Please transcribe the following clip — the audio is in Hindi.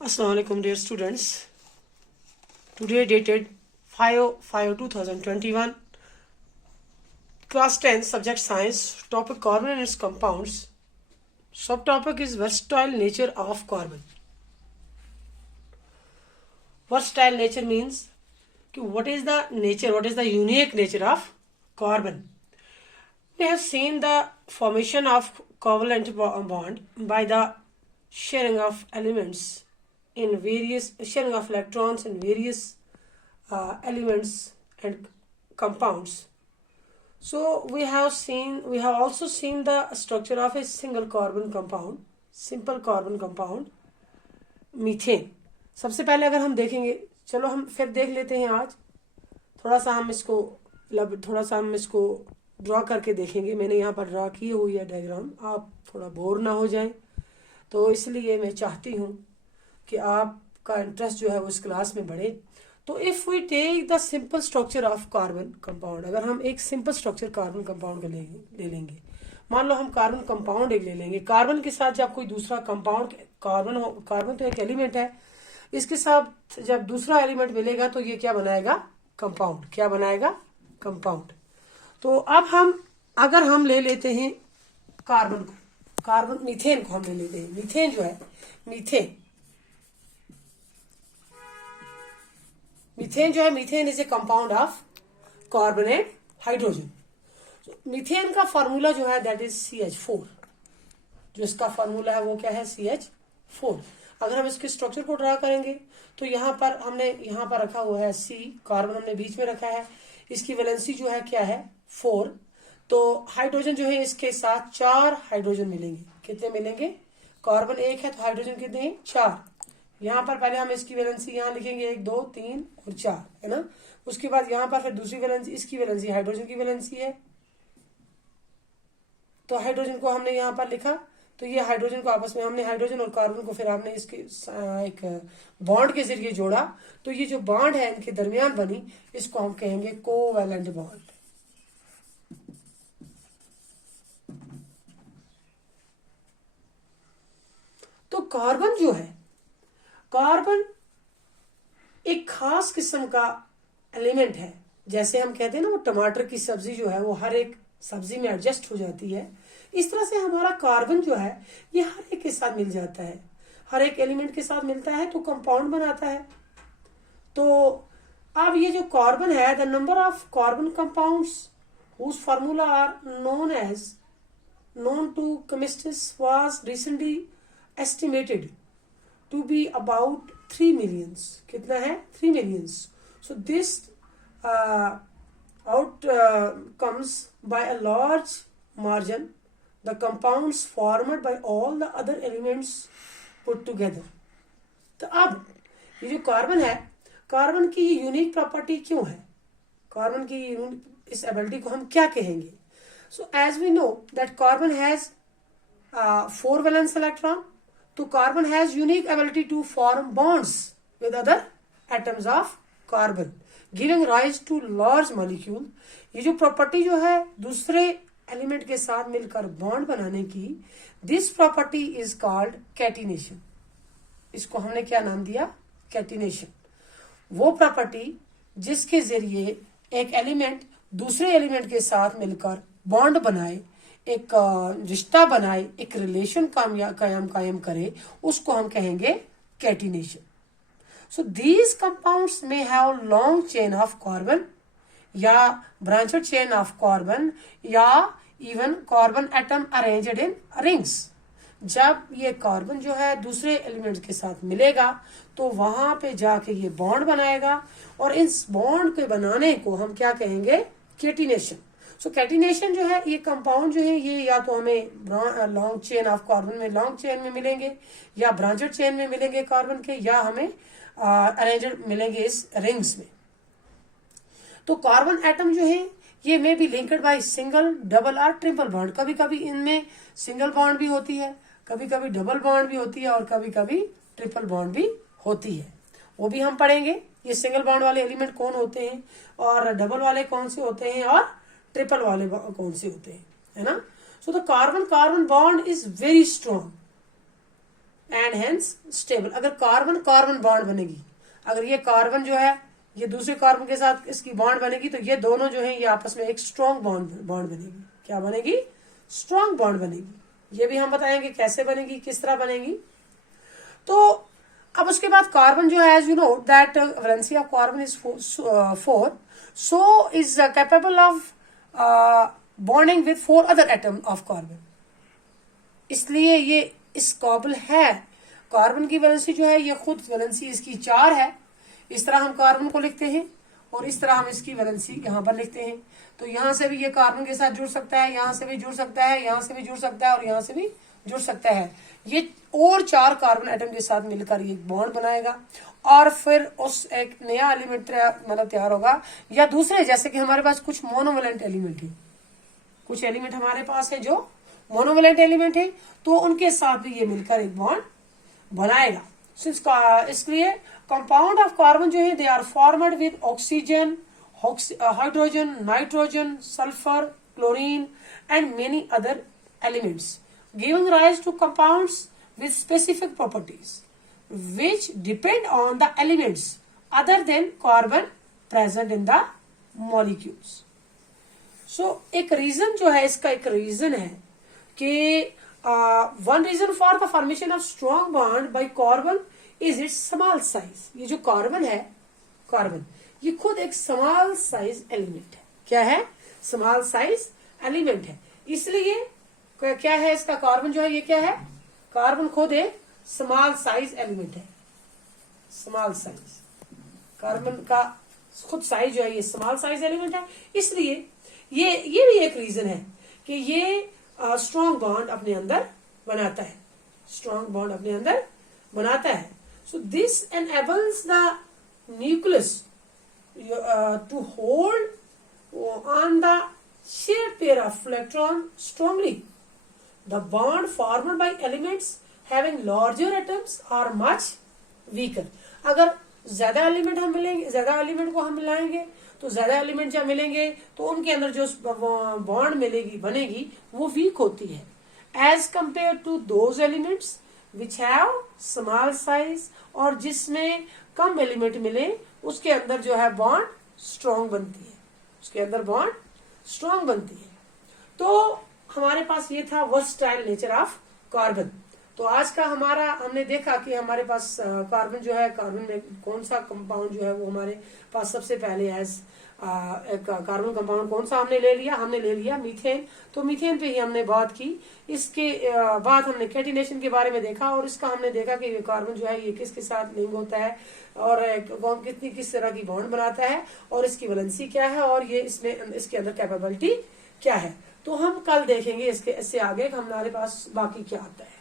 Assalamu alaikum dear students. Today dated 5/5/2021, class 10, subject science, topic carbon and its compounds. Subtopic is versatile nature of carbon. Versatile nature means what is the unique nature of carbon. We have seen the formation of covalent bond by the sharing of elements in various sharing of electrons in various elements and compounds. So we have also seen the structure of a simple carbon compound, methane. सबसे पहले अगर हम देखेंगे, चलो हम फिर देख लेते हैं. आज थोड़ा सा हम इसको ड्रॉ करके देखेंगे. मैंने यहाँ पर ड्रॉ की हुई है डायग्राम, आप थोड़ा बोर ना हो जाएं, तो इसलिए मैं चाहती हूँ कि आपका इंटरेस्ट जो है वो इस क्लास में बढ़े. तो if we take the simple structure of carbon compound, अगर हम एक सिंपल स्ट्रक्चर कार्बन कंपाउंड का ले लेंगे, मान लो हम कार्बन कंपाउंड एक ले लेंगे. कार्बन के साथ जब कोई दूसरा कंपाउंड, कार्बन तो एक एलिमेंट है, इसके साथ जब दूसरा एलिमेंट मिलेगा तो ये क्या बनाएगा? कंपाउंड. क्या बनाएगा? कंपाउंड. तो अब अगर हम ले लेते हैं मीथेन को हम ले लेते हैं. मीथेन जो है, methane is a compound of carbon and hydrogen. Methane का फॉर्मूला जो है दैट इज CH4. जो इसका फॉर्मूला है वो क्या है? CH4. अगर हम इसके स्ट्रक्चर को ड्रा करेंगे तो यहाँ पर रखा हुआ है C, कार्बन हमने बीच में रखा है, इसकी वैलेंसी जो है क्या है? 4. तो हाइड्रोजन जो है, इसके साथ 4 हाइड्रोजन मिलेंगे. कितने मिलेंगे? कार्बन 1 है तो हाइड्रोजन कितने हैं? 4. यहाँ पर पहले हम इसकी वैलेंसी यहाँ लिखेंगे 1 2 3 और 4, है ना. उसके बाद यहाँ पर फिर दूसरी वैलेंसी, इसकी वैलेंसी हाइड्रोजन की वैलेंसी है, तो हाइड्रोजन को हमने यहाँ पर लिखा. तो ये हाइड्रोजन को आपस में हमने हाइड्रोजन और कार्बन को फिर हमने इसके एक बॉन्ड के जरिए जोड़ा. तो ये जो बॉन्ड है इनके दरमियान बनी, इसको हम कहेंगे कोवैलेंट बॉन्ड. तो कार्बन जो है, कार्बन एक खास किस्म का एलिमेंट है. जैसे हम कहते हैं ना, वो टमाटर की सब्जी जो है वो हर एक सब्जी में एडजस्ट हो जाती है, इस तरह से हमारा कार्बन जो है ये हर एक के साथ मिल जाता है, हर एक एलिमेंट के साथ मिलता है तो कंपाउंड बनाता है. तो अब ये जो कार्बन है, the number of carbon compounds whose formula are known to chemists was recently estimated to be about 3 millions. कितना है? 3 millions. So this comes by a large margin the compounds formed by all the other elements put together. तो अब ये जो कार्बन है, कार्बन की ये यूनिक प्रॉपर्टी क्यों है? कार्बन की इस एबिलिटी को हम क्या कहेंगे? So as we know that carbon has 4 valence electron, तो carbon has unique ability to form bonds with other atoms of carbon, giving rise to large molecule. ये जो प्रॉपर्टी जो है दूसरे एलिमेंट के साथ मिलकर बॉन्ड बनाने की, this property is called catenation. इसको हमने क्या नाम दिया? कैटिनेशन. वो प्रॉपर्टी जिसके जरिए एक एलिमेंट दूसरे एलिमेंट के साथ मिलकर बॉन्ड बनाए, एक रिश्ता बनाए, एक रिलेशन कायम करे, उसको हम कहेंगे कैटिनेशन. सो दीज कंपाउंड्स में have long chain of carbon या ब्रांचेड चेन ऑफ कार्बन या even carbon atom arranged in rings. जब ये कार्बन जो है दूसरे एलिमेंट के साथ मिलेगा तो वहां पे जाके ये बॉन्ड बनाएगा, और इस बॉन्ड के बनाने को हम क्या कहेंगे? कैटिनेशन. सो कैटिनेशन जो है, ये कंपाउंड जो है ये या तो हमें लॉन्ग चेन ऑफ कार्बन में लॉन्ग चेन में मिलेंगे, या ब्रांचेड चेन में मिलेंगे कार्बन के, या हमें अरेंज्ड मिलेंगे इस रिंग्स में. तो कार्बन एटम जो है ये में भी लिंक्ड बाय सिंगल, डबल और ट्रिपल बॉन्ड. कभी कभी इनमें सिंगल बॉन्ड भी होती है, कभी कभी डबल बॉन्ड भी होती है, और कभी कभी ट्रिपल बॉन्ड भी होती है. वो भी हम पढ़ेंगे. ये सिंगल बॉन्ड वाले एलिमेंट कौन होते हैं, और डबल वाले कौन से होते हैं, और ट्रिपल वाले कौन से होते हैं, है ना. So the carbon bond is very strong. And hence stable. अगर कार्बन कार्बन बॉन्ड बनेगी, अगर ये कार्बन जो है ये दूसरे कार्बन के साथ इसकी बॉन्ड बनेगी तो ये दोनों जो है ये आपस में एक स्ट्रॉन्ग बॉन्ड बनेगी। क्या बनेगी? स्ट्रॉन्ग बॉन्ड बनेगी। ये भी हम बताएंगे कैसे बनेगी, किस तरह बनेगी। तो अब उसके बाद कार्बन जो है, as you know that valency of carbon is 4, so is capable of bonding with 4 other atom of carbon. इसलिए ये इस काबिल है। कार्बन की वैलेंसी जो है ये खुद वैलेंसी इसकी 4 है। इस तरह हम कार्बन को लिखते हैं और इस तरह हम इसकी वैलेंसी यहाँ पर लिखते हैं। तो यहाँ से भी ये कार्बन के साथ जुड़ सकता है, यहाँ से भी जुड़ सकता है, यहाँ से भी जुड़ सकता है और यहाँ से भी जुड़ सकता है। ये और 4 कार्बन एटम के साथ मिलकर ये बॉन्ड बनाएगा और फिर उस एक नया एलिमेंट मतलब तैयार होगा। या दूसरे जैसे कि हमारे पास कुछ मोनोवेलेंट एलिमेंट है, कुछ एलिमेंट हमारे पास है जो मोनोवेलेंट एलिमेंट है, तो उनके साथ भी ये मिलकर एक बॉन्ड बनाएगा। इसलिए कंपाउंड ऑफ कार्बन जो है they are formed with oxygen, hydrogen, nitrogen, sulphur, chlorine and many other elements, giving rise to compounds with specific properties which depend on the elements other than carbon present in the molecules. So एक रीजन जो है, इसका एक रीजन है कि one reason for the formation of strong bond by carbon is its small size. ये जो कार्बन है, कार्बन ये खुद एक स्मॉल साइज एलिमेंट है। क्या है? स्मॉल साइज एलिमेंट है। इसलिए क्या है इसका कार्बन जो है ये क्या है? कार्बन खुद एक स्मॉल साइज एलिमेंट है। स्मॉल साइज कार्बन का खुद साइज जो है ये स्मॉल साइज एलिमेंट है। इसलिए ये भी एक रीजन है कि ये स्ट्रॉन्ग बॉन्ड अपने अंदर बनाता है, स्ट्रॉन्ग बॉन्ड अपने अंदर बनाता है। So this enables the nucleus to hold on the shared pair of electron strongly. The bond formed by elements having larger atoms are much weaker. अगर ज्यादा एलिमेंट हम मिलेंगे, ज्यादा एलिमेंट को हम मिलाएंगे तो ज्यादा एलिमेंट जब मिलेंगे तो उनके अंदर जो बॉन्ड मिलेगी बनेगी वो वीक होती है as compare to those elements which have small size, और जिसमें कम एलिमेंट मिले उसके अंदर जो है बॉन्ड स्ट्रॉन्ग बनती है, उसके अंदर बॉन्ड स्ट्रॉन्ग बनती है। तो हमारे पास ये था वर्सटाइल नेचर ऑफ कार्बन। तो आज का हमारा हमने देखा कि हमारे पास कार्बन जो है, कार्बन में कौन सा कंपाउंड जो है वो हमारे पास सबसे पहले एज कार्बन कंपाउंड कौन सा हमने ले लिया मीथेन। तो मीथेन पे ही हमने बात की। इसके बाद हमने कैटिनेशन के बारे में देखा और इसका हमने देखा कि कार्बन जो है ये किसके साथ लिंक होता है और किस तरह की बॉन्ड बनाता है और इसकी वैलेंसी क्या है और ये इसके अंदर कैपेबिलिटी क्या है। तो हम कल देखेंगे इससे आगे हमारे पास बाकी क्या आता है।